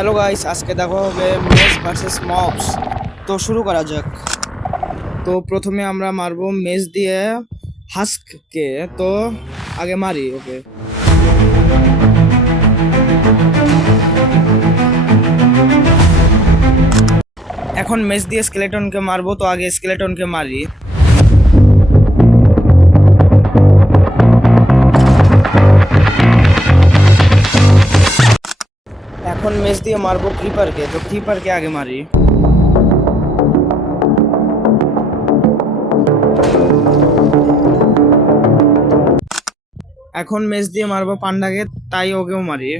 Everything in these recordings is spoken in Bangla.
হ্যালো গাইস, আজকে দেখা হবে মেজ ভার্সেস মবস। তো শুরু করা যাক। তো প্রথমে আমরা মারবো মেজ দিয়ে হাস্ককে। তো আগে মারি ওকে। এখন মেজ দিয়ে স্কেলেটনকে মারবো, তো আগে স্কেলেটনকে মারি। এখন মেজ দিয়ে মারবো ক্রিপারকে, তো ক্রিপারকে আগে মারি। এখন মেজ দিয়ে মারবো পান্ডাকে, তাই ওকেও মারি।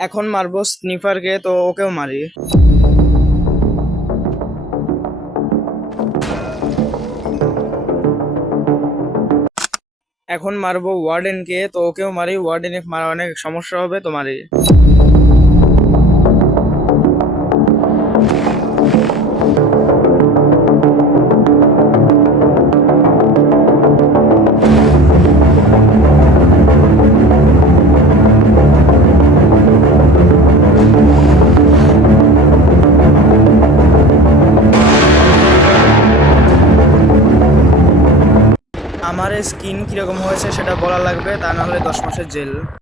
এখন মারবো স্নিফারকে, তো ওকেও মারি। এখন মারবো ওয়ার্ডেনকে, তো ওকেও মারি। ওয়ার্ডেনে মারা অনেক সমস্যা হবে, তো মারি। আমার স্কিন কিরকম হয়েছে সেটা বলা লাগবে, তা না হলে 10 মাসের জেল।